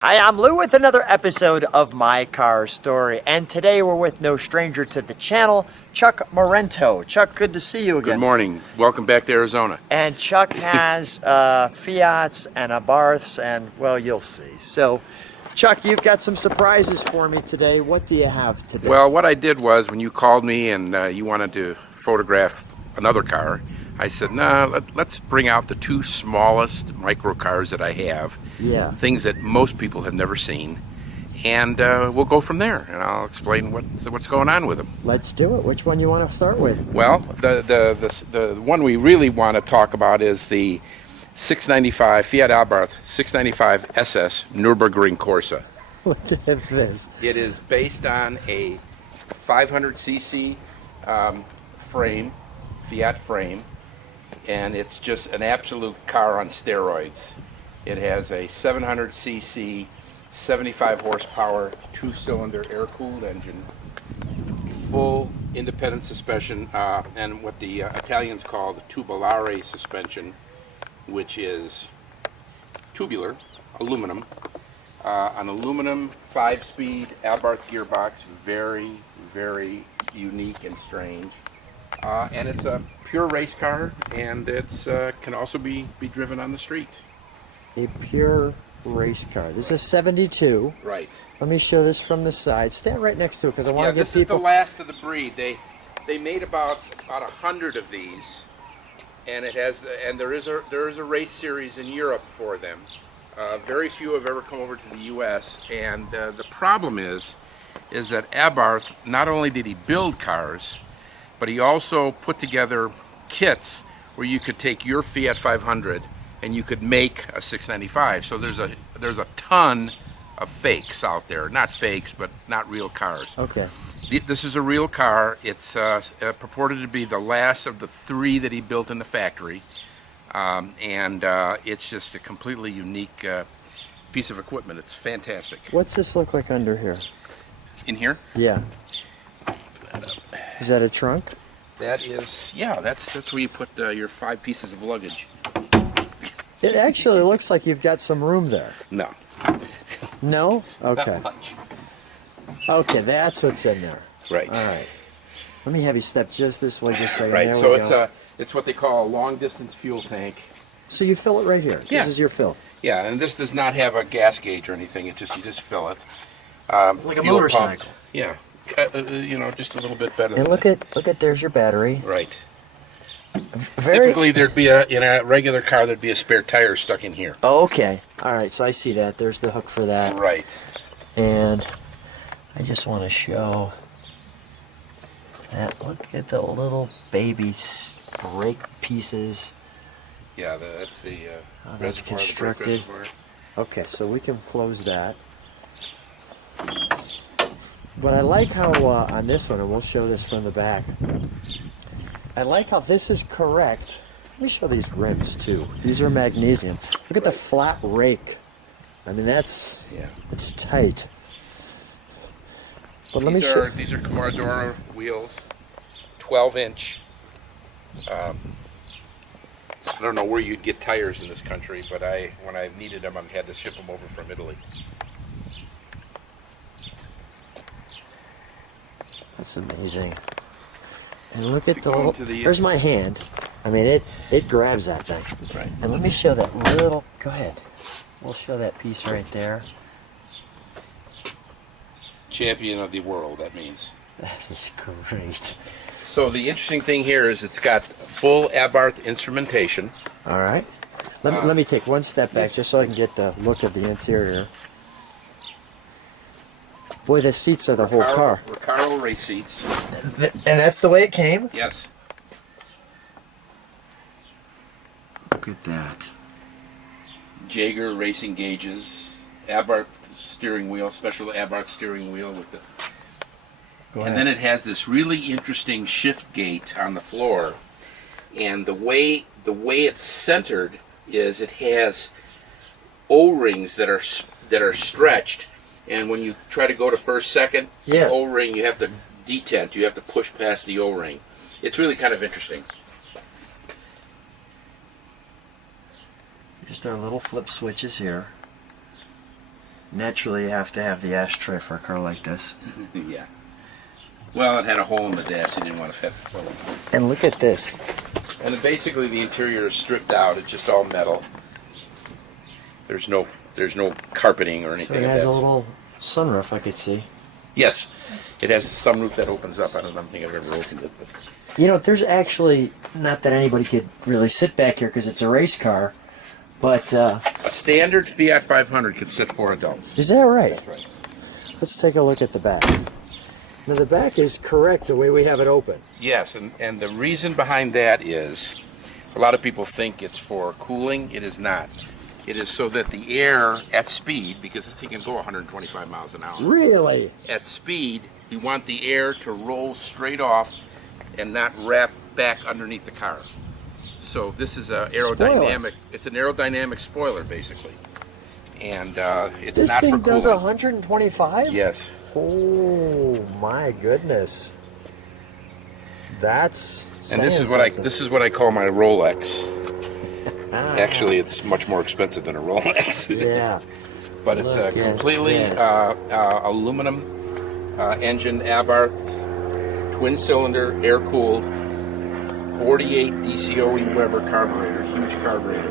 Hi, I'm Lou with another episode of My Car Story, and today we're with no stranger to the channel, Chuck Maranto. Chuck, good to see you again. Good morning. Welcome back to Arizona. And Chuck has Fiats and Abarths, and well, you'll see. So, Chuck, you've got some surprises for me today. What do you have today? Well, what I did was when you called me and you wanted to photograph another car, I said, nah, let's bring out the two smallest micro cars that I have. Yeah. Things that most people have never seen. And we'll go from there, and I'll explain what's going on with them. Let's do it. Which one you want to start with? Well, the one we really want to talk about is the 695 Fiat Abarth 695 SS Nurburgring Corsa. Look at this. It is based on a 500cc frame, Fiat frame, and it's just an absolute car on steroids. It has a 700cc, 75 horsepower, two-cylinder air-cooled engine, full independent suspension, and what the Italians call the tubolare suspension, which is tubular, aluminum, an aluminum 5-speed Abarth gearbox, very, very unique and strange. And it's a pure race car, and it's can also be driven on the street. A pure race car. This is a 72. Right. Let me show this from the side. Stand right next to it because I want to get this people. This is the last of the breed. They made about 100 of these, and there is a race series in Europe for them. Very few have ever come over to the U.S. And the problem is that Abarth, not only did he build cars, but he also put together kits where you could take your Fiat 500 and you could make a 695. So there's a ton of fakes out there. Not fakes, but not real cars. Okay. This is a real car. It's purported to be the last of the 3 that he built in the factory. And it's just a completely unique piece of equipment. It's fantastic. What's this look like under here? In here? Yeah. Is that a trunk? That is, yeah, that's where you put your 5 pieces of luggage. It actually looks like you've got some room there. No. No? Okay. Not much. Okay, that's what's in there. Right. All right. Let me have you step just this way, just a second. Right. There So we go. it's what they call a long distance fuel tank. So you fill it right here. Yeah. This is your fill. Yeah, and this does not have a gas gauge or anything. You just fill it. Like a Fuel motorcycle. pump. Yeah. Just a little bit better. And than look at there's your battery. Right. Very. Typically, there'd be in a regular car, there'd be a spare tire stuck in here. Oh, okay. All right. So I see that. There's the hook for that. Right. And I just want to show that. Look at the little baby brake pieces. Yeah, that's the That's reservoir, constructed. the brake reservoir. Okay, so we can close that. But I like how on this one, and we'll show this from the back, I like how this is correct. Let me show these rims too. These are magnesium. Look at the flat rake. I mean, it's tight. But let me show. These are Commodore wheels, 12-inch. I don't know where you'd get tires in this country, but when I needed them, I had to ship them over from Italy. That's amazing. And look at the go little. into the- There's my hand. I mean, it grabs that thing. Right. And let me show that little. Go ahead. We'll show that piece right there. Champion of the world, that means. That is great. So the interesting thing here is it's got full Abarth instrumentation. All right. Let me take one step back just so I can get the look of the interior. Boy, the seats are the whole car. Recaro race seats. And that's the way it came? Yes. Look at that. Jaeger racing gauges. Abarth steering wheel, special Abarth steering wheel with the. Go And ahead. then it has this really interesting shift gate on the floor, and the way it's centered is it has O-rings that are stretched, and when you try to go to first, second, Yeah. the O-ring you have to detent, you have to push past the O-ring. It's really kind of interesting. Just our little flip switches here. Naturally, you have to have the ashtray for a car like this. Yeah. Well, it had a hole in the dash. You didn't want to have to fill it. And look at this. And then basically the interior is stripped out. It's just all metal. There's no carpeting or anything. So it has a little sunroof I could see. Yes. It has a sunroof that opens up. I don't think I've ever opened it. But... You know, there's actually, not that anybody could really sit back here because it's a race car, but... a standard Fiat 500 could sit 4 adults. Is that right? That's right. Let's take a look at the back. Now the back is correct the way we have it open. Yes, and the reason behind that is a lot of people think it's for cooling. It is not. It is so that the air at speed, because this thing can go 125 miles an hour. Really? At speed, you want the air to roll straight off and not wrap back underneath the car. So this is a aerodynamic. It's an aerodynamic spoiler, basically, and it's this not for thing cooling. does 125? Yes. Oh my goodness. That's And this is what I call my Rolex. Actually, it's much more expensive than a Rolex. Yeah. But it's a Look at completely this. aluminum engine Abarth, twin cylinder, air cooled, 48 DCOE Weber carburetor, huge carburetor.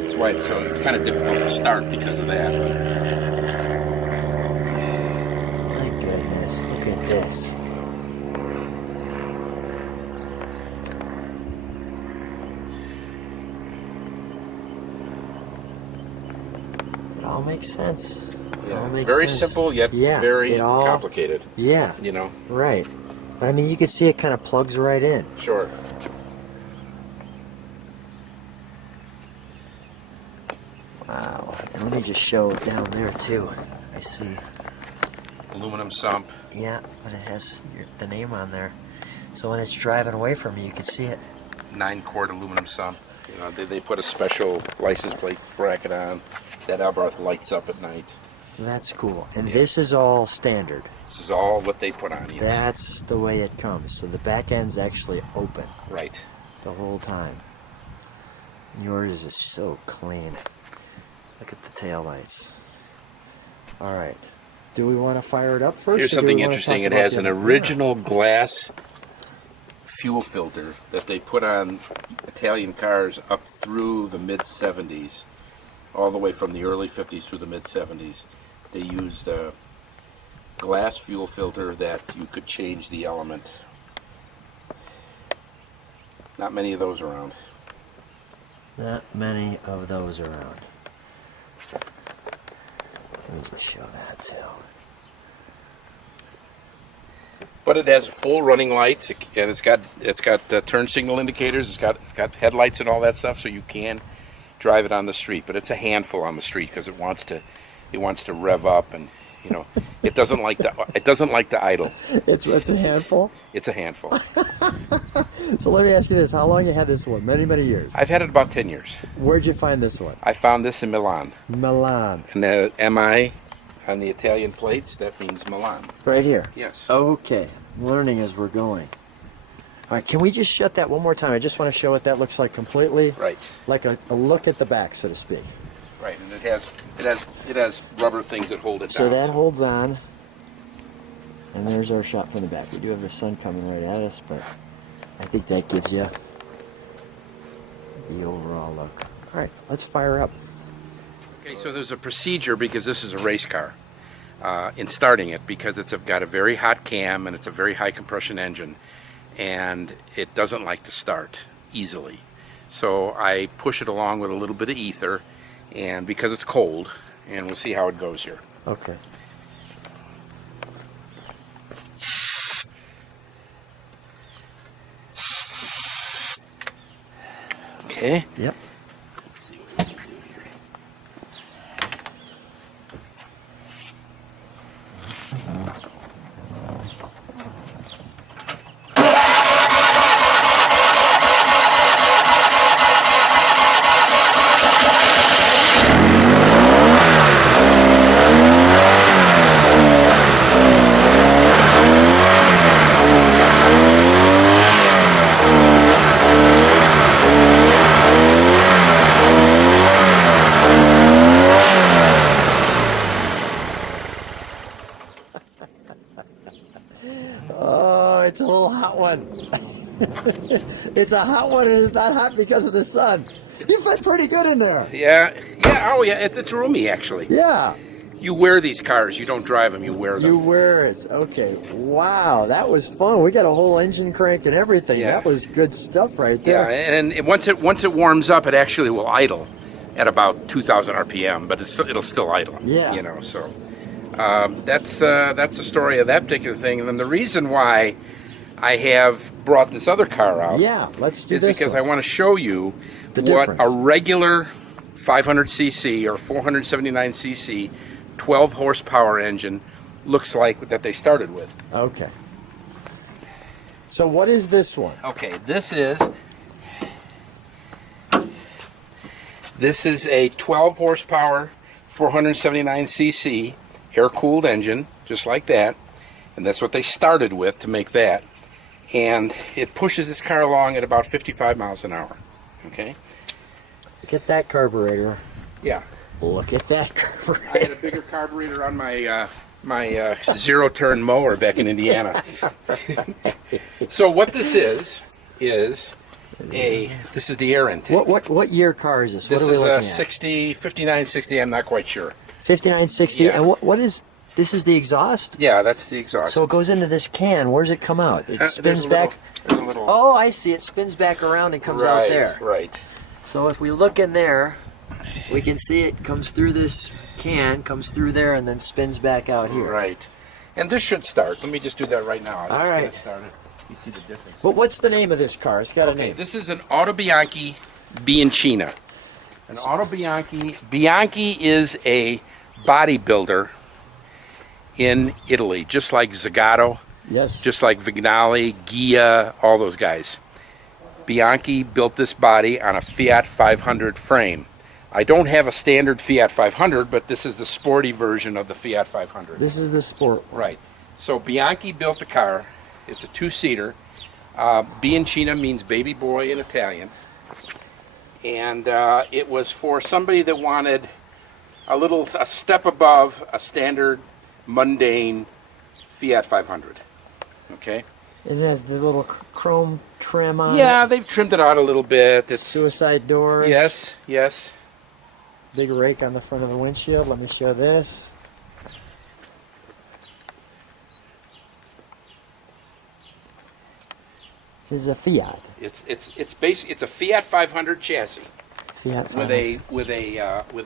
That's why it's kind of difficult to start because of that. My goodness, look at this. It all makes sense. It all makes Very sense. simple yet very complicated. Yeah. You know. Right. But I mean, you can see it kind of plugs right in. Sure. Wow. And let me just show it down there too. I see. Aluminum sump. Yeah, but it has the name on there. So when it's driving away from you, you can see it. 9-quart aluminum sump. You know, they put a special license plate bracket on that Abarth lights up at night. That's cool. And this is all standard. This is all what they put on. Yes. That's the way it comes. So the back end's actually open Right. the whole time. Yours is so clean. Look at the taillights. All right. Do we want to fire it up first? Here's or do we something wanna interesting. talk It about has the an other- original glass fuel filter that they put on Italian cars up through the mid-70s, all the way from the early 50s through the mid-70s. They used a glass fuel filter that you could change the element. Not many of those around. Not many of those around. Let me just show that too. But it has full running lights, and it's got turn signal indicators. It's got headlights and all that stuff, so you can drive it on the street. But it's a handful on the street because it wants to rev up, and you know it doesn't like to idle. It's a handful. It's a handful. So let me ask you this: how long you had this one? Many, many years. I've had it about 10 years. Where'd you find this one? I found this in Milan, Milan. and the MI on the Italian plates, that means Milan. Right here. Yes. Okay. Learning as we're going. All right. Can we just shut that one more time? I just want to show what that looks like completely. Right. Like a look at the back, so to speak. Right, and it has rubber things that hold it So down. that holds on. And there's our shot from the back. We do have the sun coming right at us, but I think that gives you the overall look. All right, let's fire up. Okay, so there's a procedure because this is a race car in starting it because it's got a very hot cam and it's a very high compression engine and it doesn't like to start easily. So I push it along with a little bit of ether and because it's cold, and we'll see how it goes here. Okay. Okay. Yep. Let's see what we can do here. hot one. It's a hot one, and it's not hot because of the sun. You fit pretty good in there. Yeah, yeah, oh yeah, it's roomy actually. Yeah. You wear these cars, you don't drive them, you wear them. You wear it. Okay. Wow, that was fun. We got a whole engine crank and everything. Yeah. That was good stuff right Yeah, there. and once it warms up, it actually will idle at about 2,000 RPM, but it'll still idle. Yeah. You know, so that's the story of that particular thing. And then the reason why I have brought this other car out, Yeah, let's do is this because one. I want to show you The what difference. a regular 500cc or 479cc 12 horsepower engine looks like that they started with. Okay. So what is this one? Okay, this is a 12 horsepower 479cc air-cooled engine, just like that, and that's what they started with to make that. And it pushes this car along at about 55 miles an hour. Okay? Look at that carburetor. Yeah. Look at that I had carburetor. a bigger carburetor on my zero-turn mower back in Indiana. So what this is this is the air intake. What year car is this? This What are we is looking a at? 59, 60. I'm not quite sure. 5960. Yeah. And what is this? Is the exhaust? Yeah, that's the exhaust. So it goes into this can. Where does it come out? It There's spins a back. There's a little, Oh, I see. It spins back around and comes out there. Right. So if we look in there, we can see it comes through this can, comes through there, and then spins back out here. Right. And this should start. Let me just do that right now. I'm All just right. gonna start it. You see the difference. But what's the name of this car? It's got a Okay, name. this is an Autobianchi Bianchina. An Autobianchi. Bianchi is a bodybuilder in Italy, just like Zagato, Yes. just like Vignali, Ghia, all those guys. Bianchi built this body on a Fiat 500 frame. I don't have a standard Fiat 500, but this is the sporty version of the Fiat 500. This is the sport. Right. So Bianchi built the car. It's a two-seater. Bianchina means baby boy in Italian. And it was for somebody that wanted a step above a standard, mundane Fiat 500. Okay? It has the little chrome trim on Yeah, it. they've trimmed it out a little bit. It's Suicide doors. yes, yes. Big rake on the front of the windshield. Let me show this. This is a Fiat. It's a Fiat 500 chassis Fiat 500. with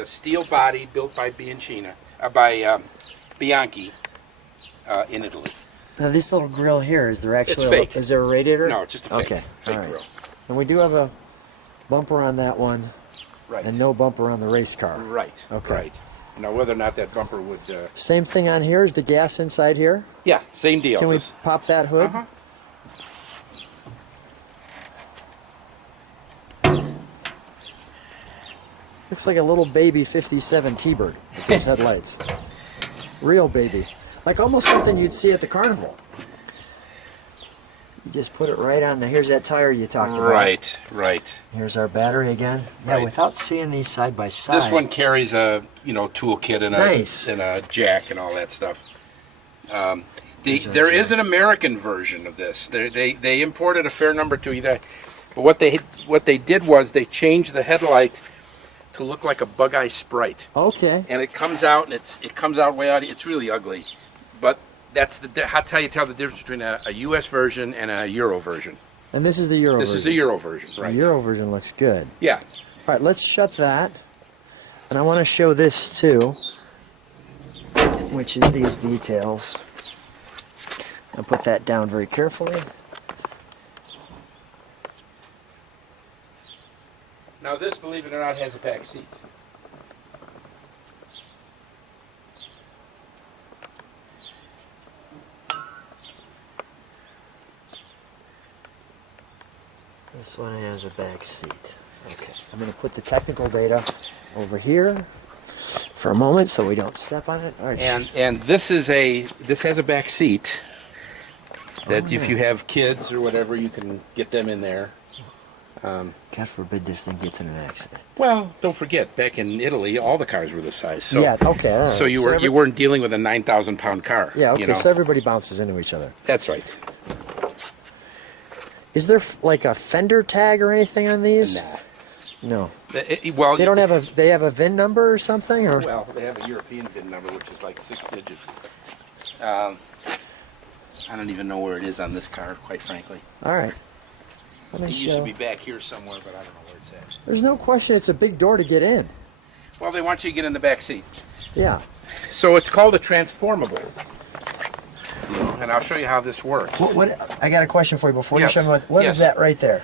a steel body built by Bianchina, by Bianchi in Italy. Now this little grill here, is there actually fake. Is there a radiator? No, it's just a fake, Okay, fake all right. grill. And we do have a bumper on that one, Right. and no bumper on the race car. Right. Okay. Right. Now whether or not that bumper would. Same thing on here. Is the gas inside here? Yeah, same deal. Can we This- pop that hood? Uh-huh. Looks like a little baby 57 T-Bird with those headlights. Real baby. Like almost something you'd see at the carnival. You just put it right on. Here's that tire you talked about. Right. Right. Here's our battery again. Yeah, Right. without seeing these side by side. This one carries a toolkit and Nice. a jack and all that stuff. There's our There is jack. an American version of this. They imported a fair number to either, but what they did was they changed the headlight to look like a Bug-Eye Sprite, Okay. and it comes out and it comes out way out. It's really ugly, but that's how you tell the difference between a U.S. version and a Euro version. And this is the Euro This version. is a Euro version, right? The Euro version looks good. Yeah. All right, let's shut that. And I want to show this too, which is these details. I'll put that down very carefully. Now this, believe it or not, has a back seat. This one has a back seat. Okay, I'm going to put the technical data over here for a moment so we don't step on it. All right. And this has a back seat that Oh, if yeah. you have kids or whatever, you can get them in there. God forbid this thing gets in an accident. Well, don't forget, back in Italy, all the cars were this size. So, Yeah. Okay. All right. So you weren't dealing with a 9,000-pound car. Yeah. Okay. You know? So everybody bounces into each other. That's right. Is there like a fender tag or anything on these? Nah. No. Well, They don't have a. They have a VIN number or something, or Well, they have a European VIN number, which is like 6 digits. I don't even know where it is on this car, quite frankly. all right. Let me It used show. to be back here somewhere, but I don't know where it's at. There's no question. It's a big door to get in. Well, they want you to get in the back seat. Yeah. So it's called a Transformable. And I'll show you how this works. What? I got a question for you before Yes. you show me. What Yes. is that right there?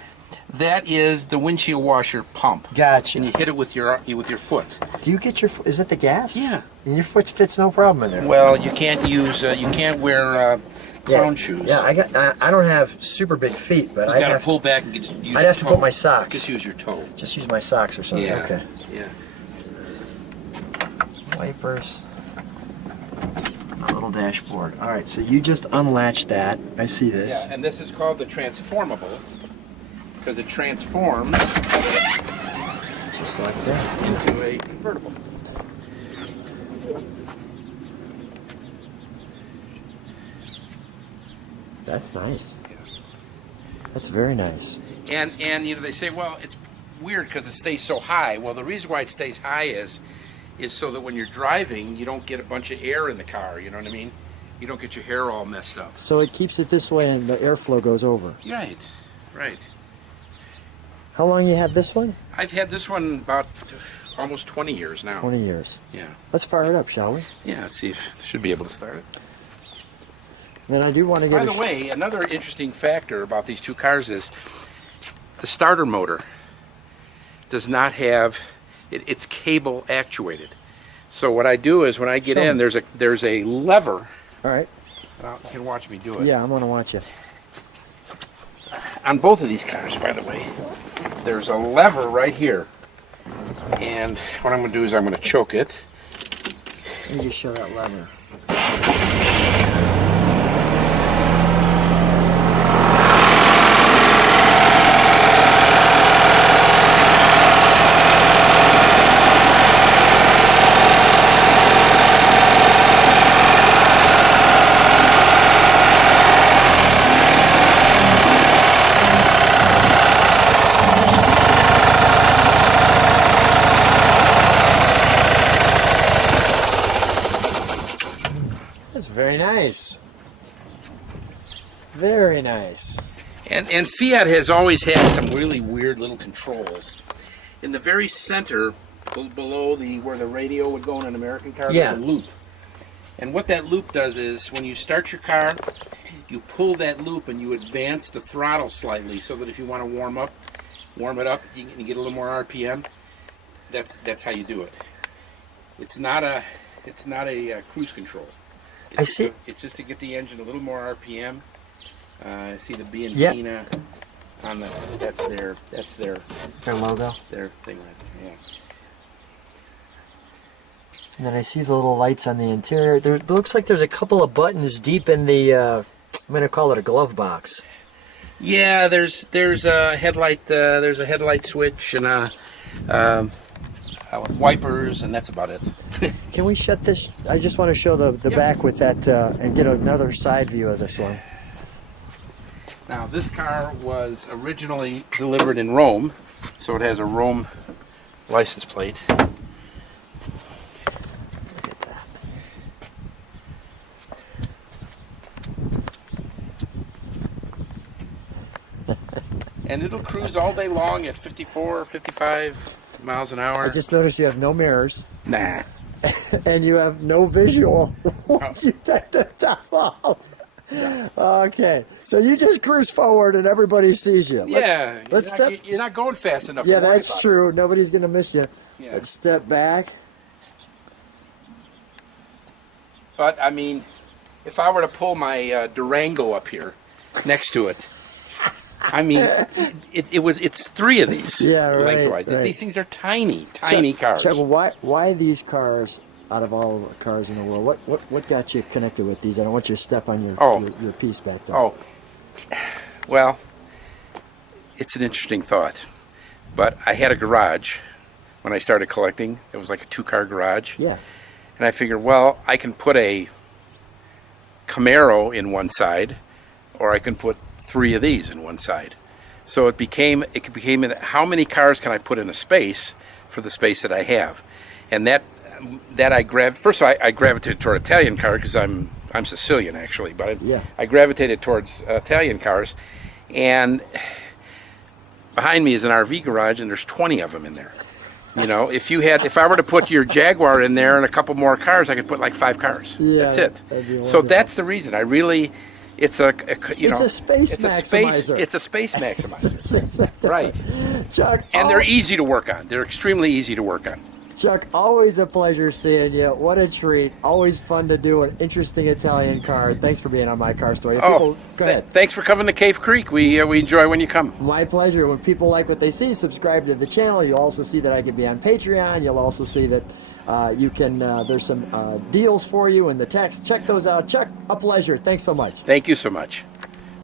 That is the windshield washer pump. Gotcha. And you hit it with your foot. Do you get your? Is it the gas? Yeah. And your foot fits no problem in there. Well, you can't use, you can't wear clown yeah. shoes. Yeah, I don't have super big feet, but You I'd gotta have, pull back and use I'd your have to toe. put my socks. Just use your toe. Just use my socks or something. Yeah. Okay. Yeah. Wipers. A little dashboard. All right, so you just unlatch that. I see this. Yeah, and this is called the Transformable because it transforms Just like that. into a convertible. That's nice. That's very nice. And you know, they say, well, it's weird because it stays so high. Well, the reason why it stays high is so that when you're driving, you don't get a bunch of air in the car. You know what I mean? You don't get your hair all messed up. So it keeps it this way, and the airflow goes over. Right, right. How long you had this one? I've had this one about almost 20 years now. 20 years. Yeah. Let's fire it up, shall we? Yeah, let's see if should be able to start it. Then I do want to get By the way, another interesting factor about these two cars is the starter motor does not have it's cable actuated. So what I do is when I get Show in, me. there's a lever. All right. You can watch me do it. Yeah, I'm going to watch it. On both of these cars, by the way, there's a lever right here. And what I'm going to do is I'm going to choke it. Let me just show that lever. That's very nice. Very nice. And Fiat has always had some really weird little controls. In the very center, below where the radio would go in an American car, Yeah. there's a loop. And what that loop does is, when you start your car, you pull that loop and you advance the throttle slightly, so that if you want to warm it up, you can get a little more RPM. That's how you do it. It's not a cruise control. I see. It's just to get the engine a little more RPM. See the Bianchina on the that's their Their logo. their thing right there. Yeah. And then I see the little lights on the interior. There it looks like there's a couple of buttons deep in the, I'm going to call it a glove box. Yeah, there's a headlight switch and wipers, and that's about it. Can we shut this? I just want to show the Yep. back with that and get another side view of this one. Now, this car was originally delivered in Rome, so it has a Rome license plate. Look at that. And it'll cruise all day long at 54, 55 miles an hour. I just noticed you have no mirrors Nah. and you have no visual once you take the top off. Okay, so you just cruise forward and everybody sees you. Yeah, let's you're not going fast enough. Yeah, to worry that's about true. Nobody's going to miss you. Yeah. Let's step back. But I mean, if I were to pull my Durango up here next to it, I mean, it's three of these. Yeah, right, lengthwise. right. These things are tiny cars. Chuck, why these cars out of all the cars in the world? What got you connected with these? I don't want you to step on your piece back there. Oh, well, it's an interesting thought. But I had a garage when I started collecting. It was like a two-car garage. Yeah. And I figured, well, I can put a Camaro in one side, or I can put three of these in one side. So it became how many cars can I put in a space for the space that I have, and that I gravitated toward Italian cars because I'm Sicilian actually, but I gravitated towards Italian cars, and behind me is an RV garage, and there's 20 of them in there. You know, if I were to put your Jaguar in there and a couple more cars, I could put like 5 cars. Yeah, that's it. So that's the reason. It's a space maximizer. It's a space maximizer. Right. Chuck, and they're easy to work on. They're extremely easy to work on. Chuck, always a pleasure seeing you. What a treat. Always fun to do an interesting Italian car. Thanks for being on My Car Story. Go ahead. Thanks for coming to Cave Creek. We enjoy when you come. My pleasure. When people like what they see, subscribe to the channel. You'll also see that I can be on Patreon. You'll also see that you can. There's some deals for you in the text. Check those out. Chuck, a pleasure. Thanks so much. Thank you so much.